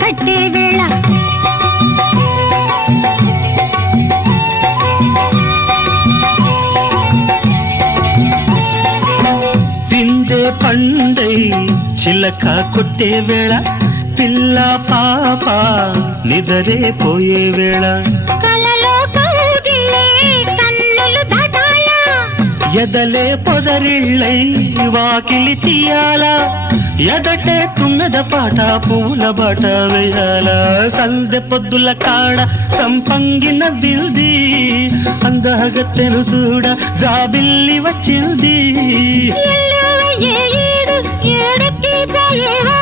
కట్టే వేళ పిండే పండై చిలక కొట్టే వేళ పిల్ల పాప నిదరే పోయే వేళ కలలో కౌగిలే కన్నులు దాటాలా ఎదలే పొదరిళ్ళై వాకిలి తీయాలా ఎదటే తుమ్మెద పాట పూల బాట వేయాల సందె పొద్దుల కాడ సంపంగిన బిల్ది అందగత్తెను చూడ జాబిల్లి వచ్చింది ఏడు ఏడెక్కి పోయేవా